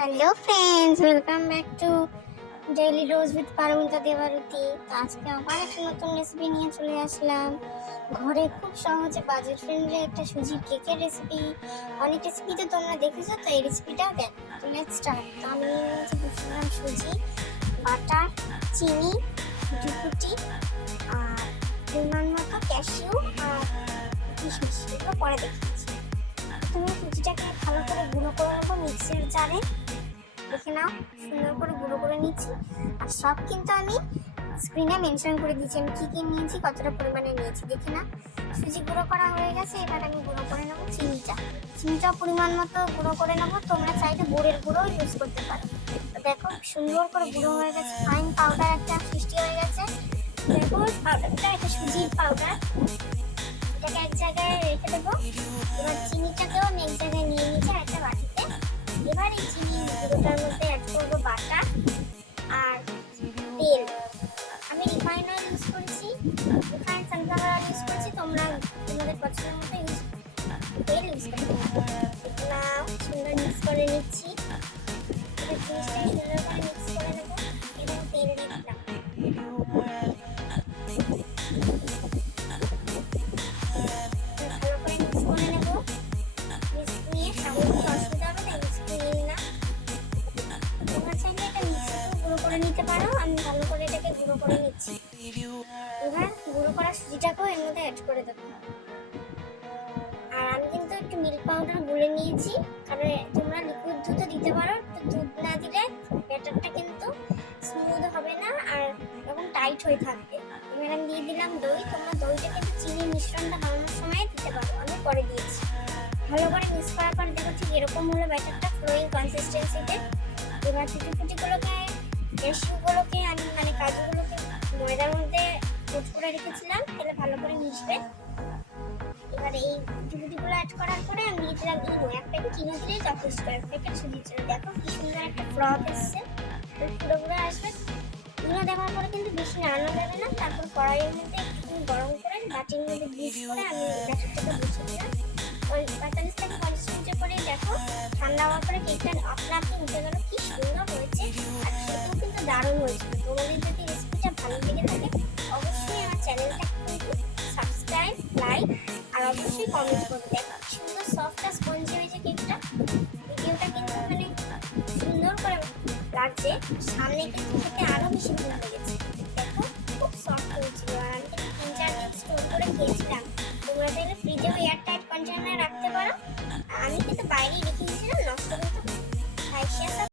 Hello friends, welcome back to daily রোজ with Paramita Debarati. তো আজকে আবার একটা নতুন রেসিপি নিয়ে চলে আসলাম। ঘরে খুব সহজে বাজেট ফ্রেন্ডলি একটা সুজির কেকের রেসিপি। অনেক রেসিপি তো তোমরা দেখেছো, তো এই রেসিপিটাও দেখো। তো লেটস স্টার্ট। তো আমি নিয়ে নিয়েছি 200 গ্রাম সুজি, বাটার, চিনি, ফুটি আর পরিমাণ মতো ক্যাশিউ আর কিশমিশ। এগুলো পরে দেখিয়েছি। তুমি সুজিটাকে ভালো করে গুঁড়ো করে নেবো মিক্সির জারে। দেখে নাও, সুন্দর করে গুঁড়ো করে নিচ্ছি। আর সব কিন্তু আমি স্ক্রিনে মেনশন করে দিচ্ছি আমি কি কি নিয়েছি, কতটা পরিমাণে নিয়েছি। দেখে না, সুজি গুঁড়ো করা হয়ে গেছে। এবার আমি গুঁড়ো করে নেবো চিনিটা পরিমাণ মতো গুঁড়ো করে নেবো। তোমরা চাইলে গুড়ের গুঁড়ো ইউজ করতে পারো। তো দেখো, সুন্দর করে গুঁড়ো হয়ে গেছে, ফাইন পাউডার একটা সৃষ্টি হয়ে গেছে। দেখো পাউডারটা, এটা সুজির পাউডার। এটাকে এক জায়গায় রেখে দেবো। এবার চিনিটাকেও আমি এক জায়গায় নিয়ে নিয়েছি একটা বাটিতে। এবার এই চিনি গুঁড়োটার মধ্যে অ্যাড করবো বাটার আর তেল। আমি রিফাইন অয়েল ইউজ করছি, রিফাইন সানফ্লাওয়ার অয়েল ইউজ করছি। তোমরা তোমাদের পছন্দের মতো তেল ইউজ করতে পারো। নাও, সুন্দর মিক্স করে নিচ্ছি। এবার জিনিসটাকে সুন্দর করে মিক্স করে নেবো এবং তেল দিয়ে দিলাম। ভালো করে মিক্স করে নেবো। মিক্স নিয়ে সামনে অসুবিধা হবে না, মিক্স নিয়ে নিলাম। তোমরা চাইলে এটা মিক্সিতেও গুঁড়ো করে নিতে পারো। আমি ভালো করে এটাকে গুঁড়ো করে নিচ্ছি। এবার গুঁড়ো করা সুজিটাকেও এর মধ্যে অ্যাড করে দেবো। আর আমি কিন্তু একটু মিল্ক পাউডার গুলে নিয়েছি, কারণ তোমরা লিকুইড দুধও দিতে পারো। তো দুধ না দিলে ব্যাটারটা কিন্তু স্মুথ হবে না আর এরকম টাইট হয়ে থাকবে। এবার আমি দিয়ে দিলাম দই। তোমরা দইটা কিন্তু চিনির মিশ্রণটা বানানোর সময় দিতে পারো, আমি পরে দিয়েছি। ভালো করে মিক্স করার পর দেখো ঠিক এরকম হলো ব্যাটারটা, ফ্লোয়িং কনসিস্টেন্সিতে। এবার ফুটিগুলোকে, ক্যাশিউগুলোকে আমি কাজুগুলোকে ময়দার মধ্যে কোট করে রেখেছিলাম, তাহলে ভালো করে মিশবে। এবার এই ফুটিগুলো অ্যাড করার পরে আমি দিয়ে দিলাম ইনো। এক প্যাকেট ইনো দিলেই যথেষ্ট, এক প্যাকেট সুজির জন্য। দেখো কি সুন্দর একটা ফ্রথ এসছে, পুরো আসবে। ইনো দেওয়ার পরে কিন্তু বেশি নাড়ানো যাবে না। তারপর কড়াইয়ের মধ্যে একটু গরম করে বাটির মধ্যে গ্রিস করে আমি ব্যাটারটাকে বসিয়ে দিলাম। 45 থেকে 50 মিনিটের পরে দেখো ঠান্ডা হওয়ার পরে কেকটা আপনা আপনি উঠে গেল। কি সুন্দর হয়েছে আর খেতেও কিন্তু দারুণ হয়েছিল। তোমাদের যদি রেসিপিটা ভালো লেগে থাকে অবশ্যই আমার চ্যানেলটা কিন্তু সাবস্ক্রাইব, লাইক আর অবশ্যই কমেন্ট করতে। দেখো কি সুন্দর সফট আর স্পঞ্জি হয়েছে কেকটা। ভিডিওটা কিন্তু সুন্দর করে লাগছে, সামনে কিন্তু খেতে আরো বেশি ভালো লেগেছে। দেখো খুব সফট হয়েছিল আর আমি কিন্তু 3-4 দিন স্টোর করে খেয়েছিলাম। তোমরা চাইলে ফ্রিজেও এয়ার টাইট কন্টেনারে রাখতে পারো। আমি কিন্তু বাইরেই রেখে দিয়েছিলাম, নষ্ট